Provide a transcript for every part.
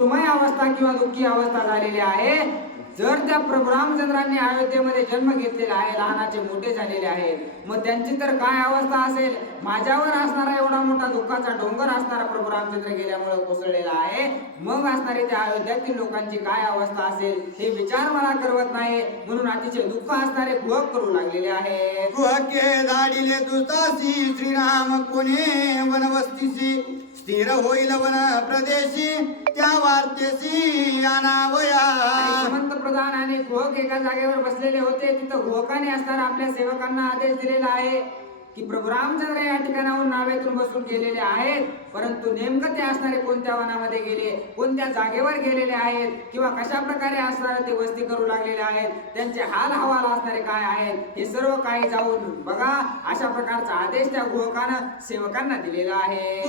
सुमय अवस्था किंवा दुःखी अवस्था झालेली आहे. जर त्या प्रभू रामचंद्रांनी अयोध्येमध्ये जन्म घेतलेला आहे लहानाचे मोठे झालेले आहेत मग त्यांची तर काय अवस्था असेल? माझ्यावर असणारा एवढा मोठा दुःखाचा डोंगर असणारा प्रभू रामचंद्र गेल्यामुळे कोसळलेला आहे. मग असणारी त्या अयोध्यातील लोकांची काय अवस्था असेल? हे विचार मला करवत नाही. म्हणून अतिशय दुःख असणारे गुहक करू लागलेले आहे कुहके धाडिले दुतासी श्रीराम कोणे वनवस्तीसी? स्थिर होईल वन प्रदेशी त्या वार्तेशी अनावया. प्रधान आणि घोक एका जागेवर बसलेले होते. तिथं घोकाने असताना आपल्या सेवकांना आदेश दिलेला आहे. की प्रभू रामचंद्र या ठिकाणाहून नावेतून बसून गेलेले आहेत परंतु नेमकं ते असणारे कोणत्या वनामध्ये गेले कोणत्या जागेवर गेलेले आहेत किंवा कशा प्रकारे असणारे ते वस्ती करू लागलेले आहेत त्यांचे हाल हवाल असणारे काय आहेत हे सर्व काही जाऊन बघा. अशा प्रकारचा आदेश त्या गुहकानं सेवकांना दिलेला आहे.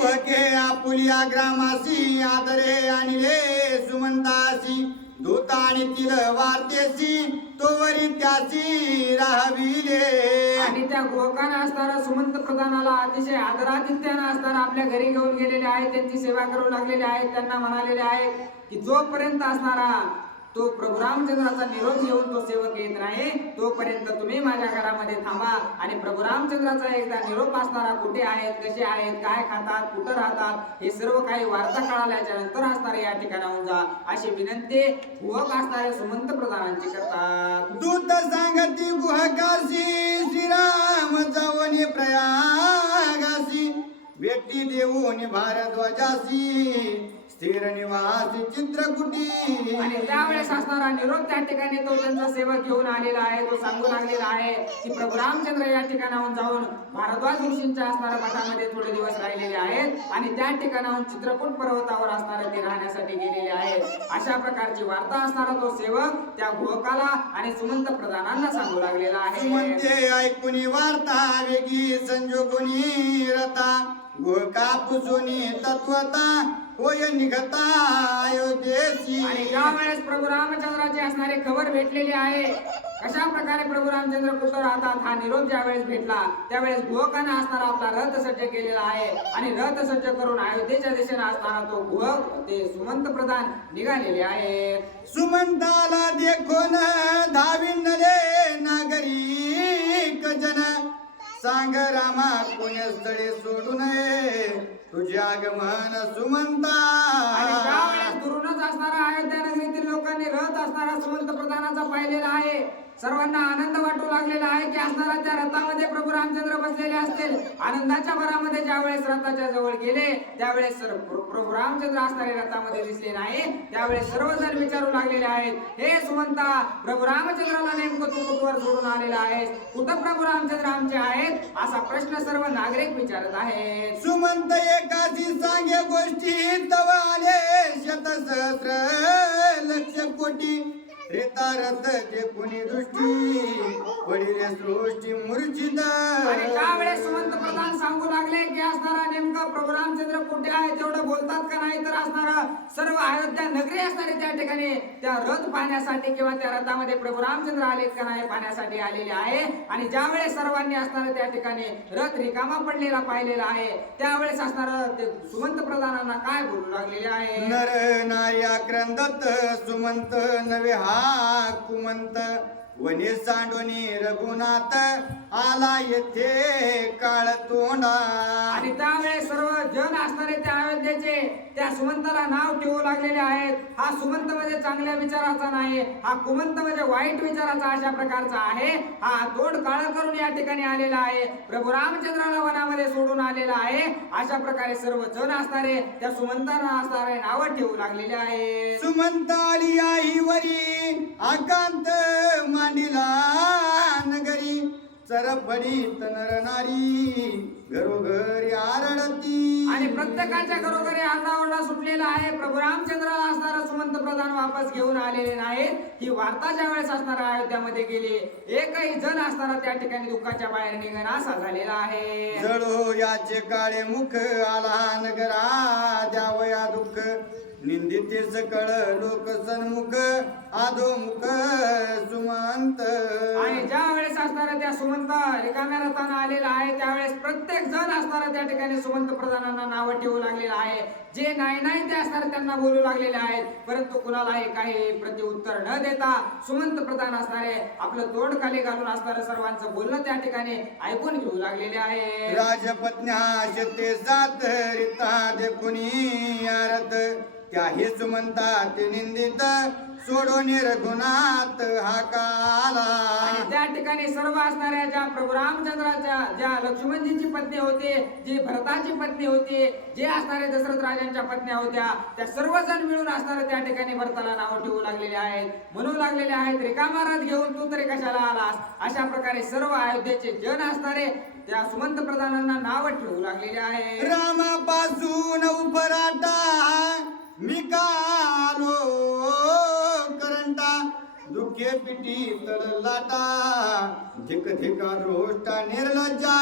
आपुलिया ग्रामासी आदरे आणले सुमंतासी धोता आणि तिल वार्तेसी तोवरी त्याची राहविले आपल्या गोकाना असणारा सुमंत खदानाला अतिशय आदरातिथ्यानं असणारा आपल्या घरी घेऊन गेलेले आहेत त्यांची सेवा करू लागलेले आहेत त्यांना म्हणालेले आहेत की जोपर्यंत असणारा तो प्रभू रामचंद्राचा निरोप घेऊन तो सेवक येत नाही तोपर्यंत तुम्ही माझ्या घरामध्ये थांबा. आणि प्रभू रामचंद्राचा एकदा निरोप असणारा कुठे आहेत कसे आहेत काय खातात कुठं राहतात हे सर्व काही वार्ता कळाल्याच्या नंतर असणारे या ठिकाणाहून जा. अशी विनंती गुहक असणारे सुमंत प्रधानांची करतात. दूत सांगती गुहकाशी श्रीराम जाऊन प्रयागासी व्यक्ती देऊन भारद्वाजासी स्थिर निवासी चित्रकुटी. आणि त्यावेळेस असणारा निरोप त्या ठिकाणी तो त्यांचा सेवक घेऊन आलेला आहे तो सांगू लागलेला आहे की प्रभू रामचंद्र या ठिकाणाहून जाऊन भारद्वाज ऋषींच्या असणाऱ्या मठामध्ये थोडे दिवस राहिलेले आहेत आणि त्या ठिकाणाहून चित्रकूट पर्वतावर असणारे ते राहण्यासाठी गेलेले आहेत. अशा प्रकारची वार्ता असणारा तो सेवक त्या घोकाला आणि सुमंत प्रधानांना सांगू लागलेला आहे. म्हणते ऐकुनी वार्ता वेगी संजोगुनी रता. गोका पुसुनी तत्वता होय निघता अयोध्येची. आणि ज्यावेळेस प्रभू रामचंद्राची असणारी खबर भेटलेली आहे कशा प्रकारे प्रभू रामचंद्र कुठं राहतात हा निरोप ज्यावेळेस भेटला त्यावेळेस गुहकानं असणारा आपला रथ सज्ज केलेला आहे. आणि रथ सज्ज करून अयोध्येच्या दिशेने असणारा तो गुहक ते सुमंत प्रधान निघालेले आहे सुमंताला देखोन धाविनले नागरिक जन. सांग रामा पुण्यस्थळे सोडू नये? तुझे आगमन सुमंता आणि ज्यावेळेस दुरूनच असणारा अयोध्या नगरीतील लोकांनी रथ असणारा सुमंत प्रधानाचा पाहिलेला आहे सर्वांना आनंद वाटू लागलेला आहे की असणारा त्या रथामध्ये प्रभू रामचंद्र बसलेले असतील. आनंदाच्या भरामध्ये ज्यावेळेस रथाच्या जवळ गेले त्यावेळेस प्रभू रामचंद्र असणारे रथामध्ये दिसले नाही. त्यावेळेस सर्वजण विचारू लागलेले आहेत हे सुमंता प्रभू रामचंद्राला नेमकं तू कुठवर सोडून आलेला आहेस? कुठं प्रभू रामचंद्र आमचे आहेत? असा प्रश्न सर्व नागरिक विचारत आहेत. सुमंत एकाची सांगे गोष्टी तव आले शतसहस्र लक्ष कोटी. रेता रथ जे कुणी दृष्टी पडिले सृष्टी मूर्छित. सांगू लागले की असणारा नेमकं प्रभू रामचंद्र कुठे आहे तेवढं बोलतात का नाही तर असणारा सर्व अयोध्या नगरी असणारे त्या ठिकाणी त्या रथ पाहण्यासाठी किंवा त्या रथामध्ये प्रभू रामचंद्र आले का नाही पाहण्यासाठी आलेले आहे. आणि ज्यावेळेस सर्वांनी असणारे त्या ठिकाणी रथ रिकामा पडलेला पाहिलेला आहे त्यावेळेस असणारं ते सुमंत प्रधानांना काय बोलू लागलेले आहे? नर नार्या क्रंदत सुमंत नवे हा कुमंत वने सांडोनी रघुनाथ आला येथे काळ तोंडा आणि त्यावेळेस सर्व जन असणारे त्या अयोध्येचे त्या सुमंताला नाव ठेवू लागलेले आहेत. हा सुमंत म्हणजे चांगल्या विचाराचा नाही हा कुमंत म्हणजे वाईट विचाराचा अशा प्रकारचा आहे. हा तोड काळ करून या ठिकाणी आलेला आहे. प्रभू रामचंद्राला वनामध्ये सोडून आलेला आहे. अशा प्रकारे सर्व जण असणारे त्या सुमंतांना असणारे नाव ठेवू लागलेले आहे सुमंत आली आई वरी आकांत मांडिला नगरी. चरफडीत नर नारी घरोघरी आरडती. आणि प्रत्येकाच्या घरोघरी आरडाओरडा सुटलेला आहे. प्रभू रामचंद्राला असणारा सुमंत प्रधान वापस घेऊन आलेले नाहीत. ही वार्ता ज्या वेळेस असणारा अयोध्यामध्ये गेली एकही जण असणारा त्या ठिकाणी दुःखाच्या बाहेर निघणासा झालेला आहे. जळो याचे काळे मुख आला नगरा द्यावया दुःख. निंदिते सकळ लोक सन्मुख अधोमुख सुमंत. आणि ज्या वेळेस असणारा त्या सुमंत रिकाम्या रथानं आलेला आहे त्यावेळेस प्रत्येक जण असणारा त्या ठिकाणी सुमंत प्रधानांना नावं ठेवू लागलेलं आहे. जे नाही नाही ते असणार त्यांना बोलू लागलेले आहेत. परंतु कुणालाही काही प्रत्युत्तर न देता सुमंत प्रधान असणारे आपलं तोंड खाली घालून असणारं सर्वांचं बोलणं त्या ठिकाणी ऐकून घेऊ लागलेले आहे. राजपत्न्या शते सात रिता देखुनी आरत त्याही सुमंता ते निंदित सोडून रघुनाथ हा काला. आणि त्या ठिकाणी सर्व असणाऱ्या ज्या प्रभू रामचंद्राच्या ज्या लक्ष्मणजींची पत्नी होती जी भरताची पत्नी होती जे असणारे दशरथ राजांच्या पत्न्या होत्या त्या सर्वजण मिळून असणारे त्या ठिकाणी भरताला नाव ठेवू लागलेले आहेत. म्हणू लागलेले आहेत रिकामारात घेऊन तू तरी कशाला आलास? अशा प्रकारे सर्व अयोध्येचे जन असणारे त्या सुमंत प्रधानांना नाव ठेवू लागलेले आहे रामापासून उपराटा. मी कालो करंटा? दुखे पिटी तडलाटा झिक झिक रोष्टा निर्लज्जा.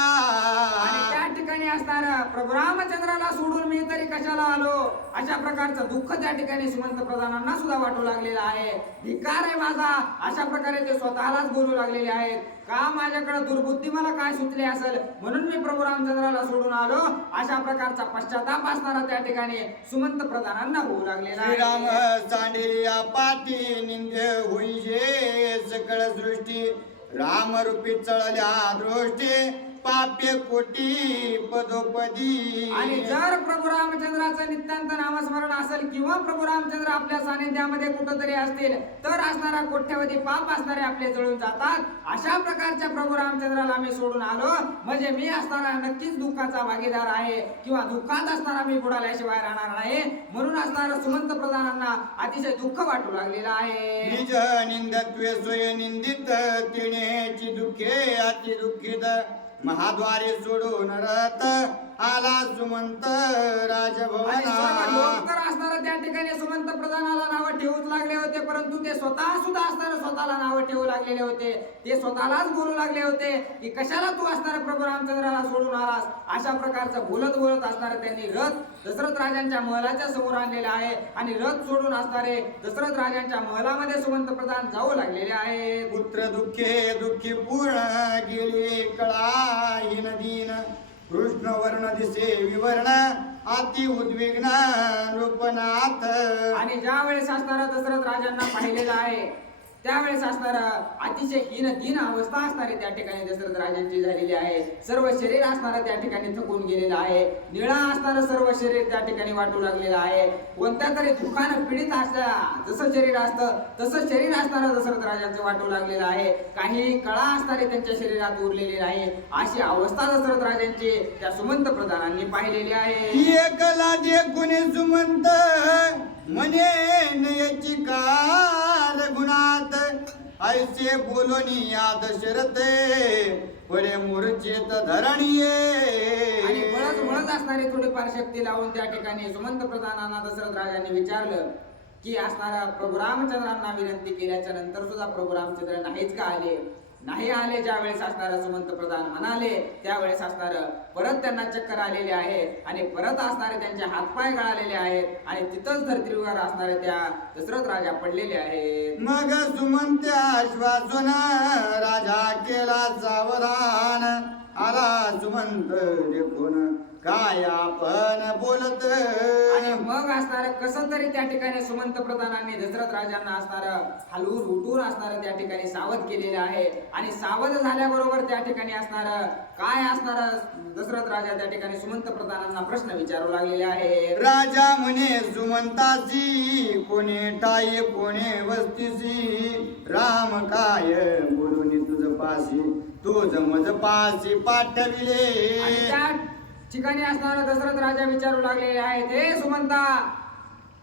आणि त्या ठिकाणी असणार प्रभू रामचंद्राला सोडून मी तरी कशाला आलो? अशा प्रकारचं दुःख त्या ठिकाणी सुमंत प्रधानांना सुद्धा वाटू लागलेलं आहे. धिकार आहे माझा. अशा प्रकारे ते स्वतःलाच बोलू लागलेले आहेत. का माझ्याकडे दुर्बुद्धी मला काय सुचली असेल? म्हणून मी प्रभू रामचंद्राला सोडून आलो. अशा प्रकारचा पश्चाताप असणारा त्या ठिकाणी सुमंत प्रधानांना होऊ लागलेला श्रीराम आहे पाठी निंदे होईजे सकळ सृष्टी राम रूपी चळल्या दृष्टी. पाप्य कोटी पदोपदी. आणि जर प्रभू रामचंद्राचं नित्यांत नामस्मरण असेल किंवा प्रभू रामचंद्र आपल्या सानिध्यामध्ये कुठंतरी असतील तर असणारा कोट्यवधी पाप असणारे आपले जळून जातात. अशा प्रकारच्या प्रभू रामचंद्राला मी सोडून आलो. म्हणजे मी असणारा नक्कीच दुःखाचा भागीदार आहे किंवा दुःखात असणारा मी बुडाल्याशिवाय राहणार नाही. म्हणून असणारा सुमंत प्रधानांना अतिशय दुःख वाटू लागलेलं आहे. निज निंदत्वे स्वय निंदित तिनेची दुःखे अति दुःखित महाद्वारे जोडून रथ आला सुमंत राजभवना. तर असणारं त्या ठिकाणी सुमंत प्रधानाला नावं ठेवूच लागले होते परंतु ते स्वतः सुद्धा असणारं स्वतःला नावं ठेवू लागलेले होते. ते स्वतःलाच बोलू लागले होते की कशाला तू असणाऱ्या प्रभू रामचंद्राला सोडून आलास? अशा प्रकारचं बोलत बोलत असणारे त्यांनी रथ दशरथ राजांच्या महलाच्या समोर आणलेला आहे. आणि रथ सोडून असणारे दशरथ राजांच्या महलामध्ये सुमंत प्रधान जाऊ लागलेले आहेत पुत्र दुःखे दुःखी पूर्ण गेली कळा हिन दीन. कृष्ण वर्ण दिसे विवर्ण अति उद्विग्न रूपनाथ. आणि ज्या वेळेस असणारा दशरथ राजांना पाहिलेला आहे त्यावेळेस असणारा अतिशय हीन दीन अवस्था असणारी त्या ठिकाणी दशरथ राजांची झालेली आहे. सर्व शरीर असणारं त्या ठिकाणी थकून गेलेलं आहे. निळा असणारं सर्व शरीर त्या ठिकाणी वाटू लागलेलं आहे. कोणत्या तरी दुःखानं पीडित असल्या जसं शरीर असतं तसं शरीर असणारं दशरथ राजांचं वाटू लागलेलं आहे. काही कळा असणारे त्यांच्या शरीरात उरलेली नाही. अशी अवस्था दशरथ राजांची त्या सुमंत प्रधानांनी पाहिलेली आहे. एकला देखुने सुमंत. म्हणे नयची कार गुणात ऐसे बोलोनी या दशरथे पडे मूर्छेत धरणीये. आणि बळच बळच असणारी थोडीफार शक्ती लावून त्या ठिकाणी सुमंत प्रधानांना दशरथ राजांनी विचारलं की असणारा प्रभू रामचंद्रांना विनंती केल्याच्यानंतर सुद्धा प्रभू रामचंद्र नाहीच का आले? नाही आले ज्या वेळेस असणारा सुमंत प्रधान म्हणाले त्यावेळेस असणार परत त्यांना चक्कर आलेले आहे आणि परत असणारे त्यांचे हातपाय गळालेले आहेत आणि तिथंच धर्तीवर असणारे त्या दशरथ राजा पडलेले आहेत. मग सुमंत आश्वासन राजा केला सावधान. आला सुमंत काय आपण बोलत? आणि मग असणार कसं तरी त्या ठिकाणी सुमंत प्रधानांनी दशरथ राजांना असणार हलवून उठून असणार त्या ठिकाणी सावध केलेले आहे. आणि सावध झाल्याबरोबर त्या ठिकाणी असणार काय असणार दशरथ राजा त्या ठिकाणी सुमंत प्रधानांना प्रश्न विचारू लागलेले आहे. राजा म्हणे सुमंतासी कोणी टाये कोणे वस्तीसी राम काय बोलून तुझ पाशी तुझ मज पाशी पाठविले? ठिकाणी असणारा दशरथ राजा विचारू लागलेले आहेत हे सुमंता?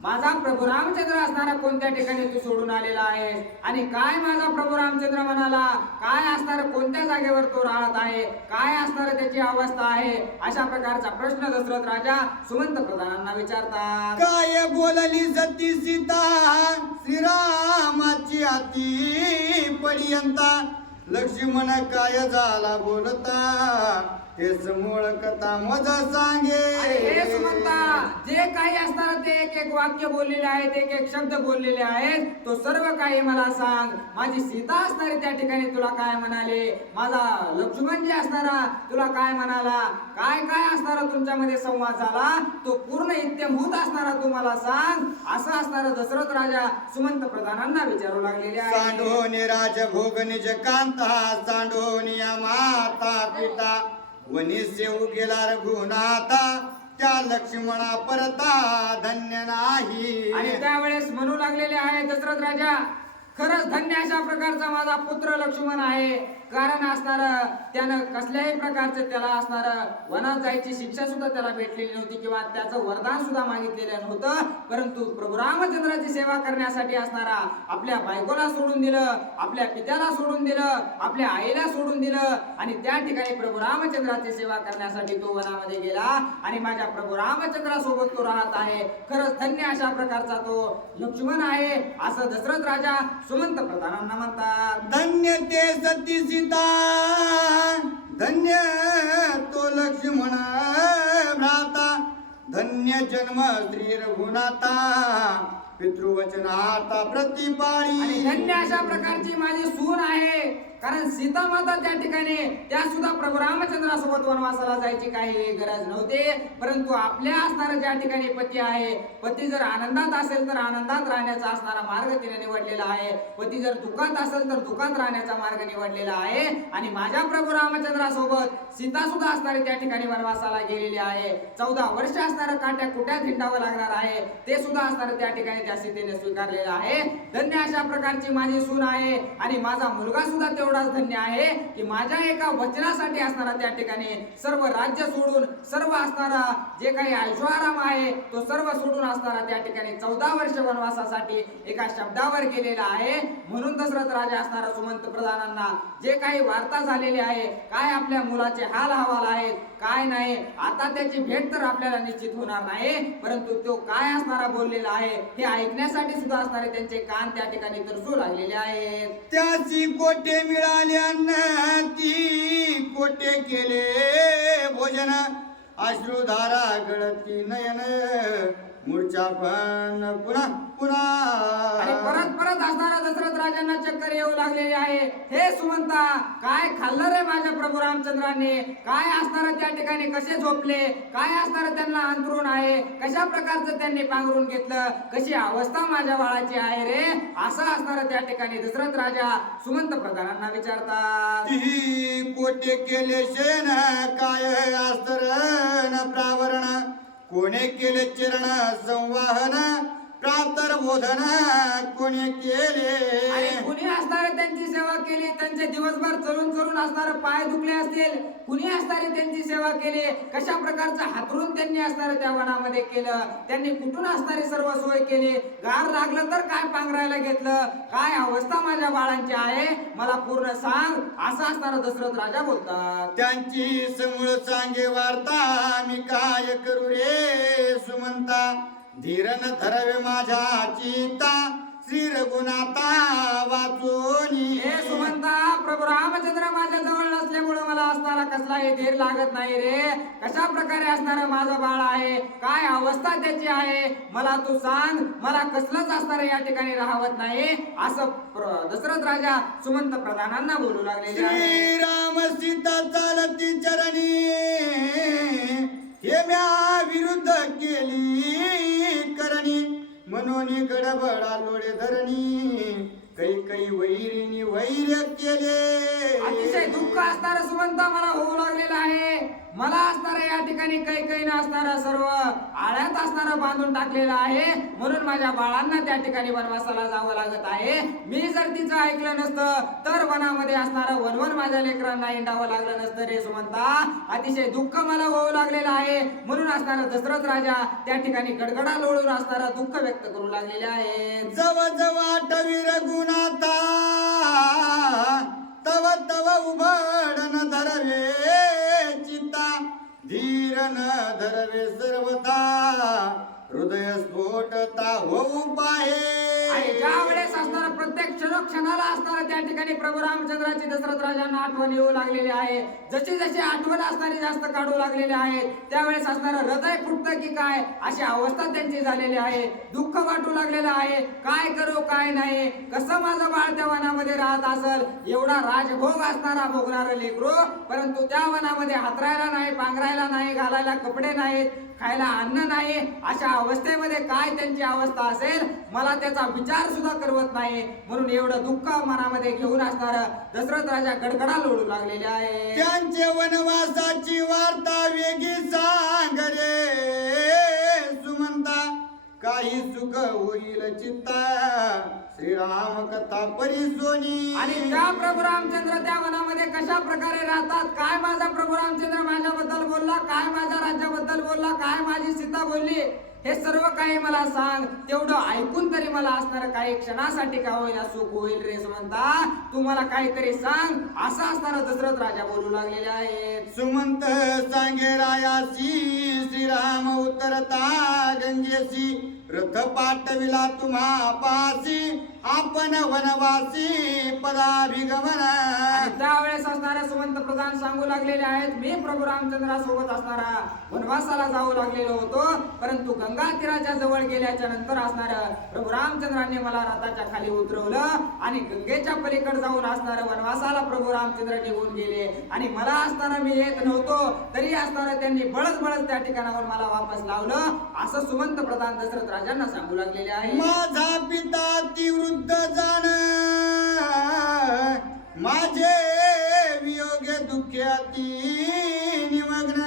माझा प्रभू रामचंद्र असणारा कोणत्या ठिकाणी तू सोडून आलेला आहे आणि काय माझा प्रभू रामचंद्र म्हणाला काय असणार कोणत्या जागेवर तो राहत आहे? काय असणार त्याची अवस्था आहे? अशा प्रकारचा प्रश्न दशरथ राजा सुमंत प्रधानांना विचारतात. काय बोलली सती सीता? श्रीरामाची अति पर्यंत लक्ष्मण काय झाला बोलता? तेच मूळ कथा मज आणि सांगे हे सुमंता जे काही असणार ते एक एक वाक्य बोललेले आहेत एक एक शब्द बोललेले आहेत. तो सर्व काही मला सांग. माझी सीता असणारी त्या ठिकाणी तुला काय म्हणाले? माझा लक्ष्मण जे असणारा तुला काय म्हणाला? काय काय असणारा तुमच्यामध्ये संवाद झाला? तो पूर्ण इत्यंभूत असणारा तू मला सांग. असं असणारा दशरथ राजा सुमंत प्रधानांना विचारू लागलेले आहे सांडोनी राजभोग निज कांता सांडोनी माता पिता. वनी सेऊ गेला रघुनाथा त्या लक्ष्मणा परता धन्य नाही. आणि त्यावेळेस म्हणू लागलेले आहे दशरथ राजा खरंच धन्य अशा प्रकारचा माझा पुत्र लक्ष्मण आहे. कारण असणार त्यानं कसल्याही प्रकारचं त्याला असणार वनात जायची शिक्षा सुद्धा त्याला भेटलेली नव्हती किंवा त्याचं वरदान सुद्धा मागितलेलं नव्हतं. परंतु प्रभू रामचंद्राची सेवा करण्यासाठी असणारा आपल्या बायकोला सोडून दिलं आपल्या पित्याला सोडून दिलं आपल्या आईला सोडून दिलं आणि त्या ठिकाणी प्रभू रामचंद्राची सेवा करण्यासाठी तो वनामध्ये गेला आणि माझ्या प्रभू रामचंद्रासोबत तो राहत आहे. खरंच धन्य अशा प्रकारचा तो लक्ष्मण आहे असं दशरथ राजा सुमंत प्रधानांना म्हणतात. धन्य ते सती सीता धन्य तो लक्ष्मण भ्राता धन्य जन्म श्री रघुनाथा पितृवचनाता आणि प्रतिपाळी धन्य अशा प्रकारची माझी सून आहे. कारण सीता माता त्या ठिकाणी त्या सुद्धा प्रभू रामचंद्रासोबत वनवासाला जायची काही गरज नव्हते. परंतु आपल्या असणारा ज्या ठिकाणी पती आहे पती जर आनंदात असेल तर आनंदात राहण्याचा असणारा मार्ग तिने निवडलेला आहे. पती जर दुःखात असेल तर दुःखात राहण्याचा मार्ग निवडलेला आहे. आणि माझ्या प्रभू रामचंद्रासोबत सीता सुद्धा असणारी त्या ठिकाणी वनवासाला गेलेली आहे. चौदा वर्ष असणारं काट्या कुठ्या हिंडावं लागणार आहे ते सुद्धा असणारं त्या ठिकाणी त्या सीतेने स्वीकारलेलं आहे. धन्य अशा प्रकारची माझी सून आहे. आणि माझा मुलगा सुद्धा तेवढा एवढाच धन्य आहे की माझ्या एका वचनासाठी असणारा त्या ठिकाणी सर्व राज्य सोडून सर्व असणारा जे काही ऐशोआराम आहे तो सर्व सोडून असणारा त्या ठिकाणी चौदा वर्ष वनवासासाठी एका शब्दावर गेलेला आहे. म्हणून दशरथ राजा असणारा सुमंत प्रधानांना जे काही वार्ता झालेली आहे काय आपल्या मुलाचे हाल हवाल आहेत काय नाही. आता त्याची भेट तर आपल्याला निश्चित होणार नाही. परंतु तो काय असणारा बोललेला आहे हे ऐकण्यासाठी सुद्धा असणारे त्यांचे कान त्या ठिकाणी तरसू लागलेले आहेत. त्याची कोटे मिळाल्यानं ती कोटे केले भोजन? अश्रुधारा गळती नयन मूर्छा पण पुन्हा असणारा दशरथ राजांना चक्कर येऊ लागलेली आहे. हे सुमंता काय खाल्लं रे माझ्या प्रभू रामचंद्राने? काय असणार त्या ठिकाणी? कसे झोपले? काय असणार त्यांना अंतरून आहे? कशा प्रकारचं त्यांनी पांघरून घेतलं? कशी अवस्था माझ्या बाळाची आहे रे? असं असणार त्या ठिकाणी दशरथ राजा सुमंत प्रधानांना विचारतात. कोटे केले शेण काय आस्तरण प्रावरण? कोणे केले चिरण संवाहन? प्रातर बोधन कोणे केले. कुणी असणारे त्यांची सेवा केली? त्यांचे दिवसभर चलून चलून असणारे पाय दुखले असतील? कुणी असणारे त्यांची सेवा केली? कशा प्रकारचं हातरून त्यांनी असणारे त्या वनामध्ये केलं? त्यांनी कुठून असणारी सर्व सोय केली? गार लागलं तर काय पांघरायला घेतलं? काय अवस्था माझ्या बाळांची आहे? मला पूर्ण सांग. असं असणारा दशरथ राजा बोलतात. त्यांची समूळ सांगे वार्ता मी काय करू रे सुमंता? धीरन धरवे माझ्या चिता. श्री रघुनाथा वाचोनी हे सुमंता प्रभू रामचंद्र माझ्या जवळ नसल्यामुळे मला असणारा कसलाही धीर लागत नाही रे. कशा प्रकारे असणारं माझं बाळ आहे? काय अवस्था त्याची आहे? मला तू सांग मला कसलंच असणार या ठिकाणी राहवत नाही? असं दशरथ राजा सुमंत प्रधानांना बोलू लागलेले आहे श्रीराम सीता चालती चरणी. हे म्या विरुद्ध केली. म्हणून गडबडा लोळे धरणी. काही काही वैरीनी वैर अतिशय केले दुःख असणार सुमंता मला हो मला असणारा या ठिकाणी काही काही असणारा सर्व आळ्यात असणारा बांधून टाकलेलं आहे. म्हणून माझ्या बाळांना त्या ठिकाणी वनवासाला जावं लागत आहे. मी जर तिचं ऐकलं नसतं तर वनामध्ये असणारं वनवन माझ्या लेकरांना हिंडावं लागलं नसतं रे सुमंता. अतिशय दुःख मला होऊ लागलेलं आहे. म्हणून असणारा दशरथ राजा त्या ठिकाणी गडगडा लोळून असणारा दुःख व्यक्त करू लागलेले आहे जव जवळ रघुनाथा. तव तव उभाडन धरवे चित्ता धीरन धरवे सर्वथा. हृदय स्फोटता होऊ पाहे. आणि ज्या वेळेस असणारा प्रत्येक क्षणोक्षणाला असणारा त्या ठिकाणी प्रभू रामचंद्राची दशरथ राजांना आठवण येऊ लागलेली आहे. जशी जशी आठवण असणारी जास्त काढू लागलेली आहे त्यावेळेस असणारं हृदय फुटतं की काय अशी अवस्था त्यांची झालेली आहे. दुःख वाटू लागलेलं आहे काय करू काय नाही कसं माझं बाळ त्या वनामध्ये राहत असल एवढा राजभोग असणारा भोगणारं लेकरू परंतु त्या वनामध्ये हातरायला नाही पांघरायला नाही घालायला कपडे नाहीत खायला अन्न नाही अशा अवस्थेमध्ये काय त्यांची अवस्था असेल मला त्याचा विचार सुद्धा करवत नाही. म्हणून एवढं दुःख मनामध्ये घेऊन असणार दशरथ राजा गडगडा लोडू लागलेले आहे. त्यांचे वनवासाची वार्ता वेगी सांग रे सुमंता. काही सुख होईल चित्ता. श्रीराम कथा परिसोनी आणि त्या प्रभू रामचंद्र त्या वनामध्ये कशा प्रकारे राहतात? काय माझा प्रभू रामचंद्र माझ्याबद्दल बोलला? काय माझ्या राज्याबद्दल बोलला? काय माझी सीता बोलली? हे सर्व काही मला सांग. तेवढं ऐकून तरी मला असणार काही क्षणासाठी का होईना सुख होईल रे म्हणता तू मला काहीतरी सांग. असं असणार दशरथ राजा बोलू लागलेले आहेत. सुमंत सांगे रायासी श्रीराम उतरता गंगेसी रथ पाठविला तुम्हा पासी आपण वनवासी पदाभिगमन. आणि त्यावेळेस असणाऱ्या सुमंत प्रधान सांगू लागलेले आहेत मी प्रभू रामचंद्रासोबत असणारा वनवासाला जाऊ लागलेलो होतो परंतु गंगा तीराच्या जवळ गेल्याच्यानंतर असणार प्रभू रामचंद्रांनी मला रथाच्या खाली उतरवलं आणि गंगेच्या पलीकडे जाऊन असणार वनवासाला प्रभू रामचंद्र निघून गेले. आणि मला असताना मी येत नव्हतो तरी असताना त्यांनी बळच बळच त्या ठिकाणावर मला वापस लावलं असं सुमंत प्रधान दशरथ राजांना सांगू लागलेले आहे. माझा पिता ती वृद्ध जाण. माझे वियोग दुःख्याती निमग्न.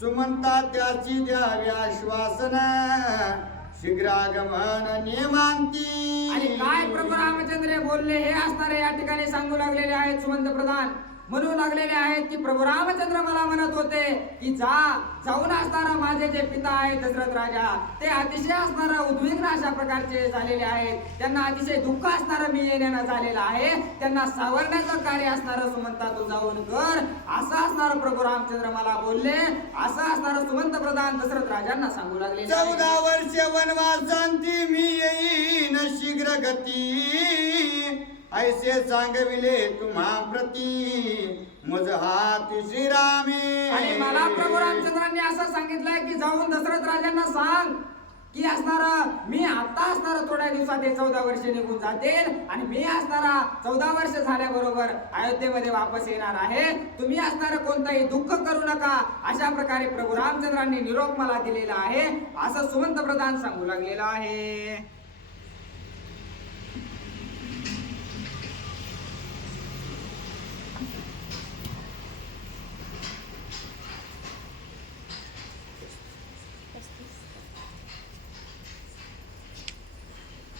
सुमंता त्याची द्यावी आश्वासन. शीघ्रागमन नियमांती आणि काय प्रभू रामचंद्र बोलले हे असणारे या ठिकाणी सांगू लागलेले आहेत सुमंत प्रधान. म्हणू लागलेले आहेत की प्रभू रामचंद्र मला म्हणत होते की जा जाऊन असणारा माझे जे पिता आहेत दशरथ राजा ते अतिशय असणारा उद्विग्न अशा प्रकारचे झालेले आहेत. त्यांना अतिशय दुःख असणारं मी येण्यानं झालेलं आहे. त्यांना सावरण्याचं कार्य असणारं सुमंता तू जाऊन कर. असं असणार प्रभू रामचंद्र मला बोलले. असं असणार सुमंत प्रधान दशरथ राजांना सांगू लागले चौदा वर्ष वनवासांती मी येईन शीघ्र गती. ऐसे सांगविले तुम्हा प्रती. मज हात श्रीरामे. आणि मला प्रभू रामचंद्रांनी असं सांगितलंय की जाऊन दशरथ राजांना सांग की असणारा मी आता असणारा थोड्या दिवसात चौदा वर्ष निघून जातील आणि मी असणारा चौदा वर्ष झाल्याबरोबर अयोध्येमध्ये वापस येणार आहे. तुम्ही असणारं कोणताही दुःख करू नका. अशा प्रकारे प्रभू रामचंद्रांनी निरोप मला दिलेला आहे. असं सुमंत प्रधान सांगू लागलेलं आहे.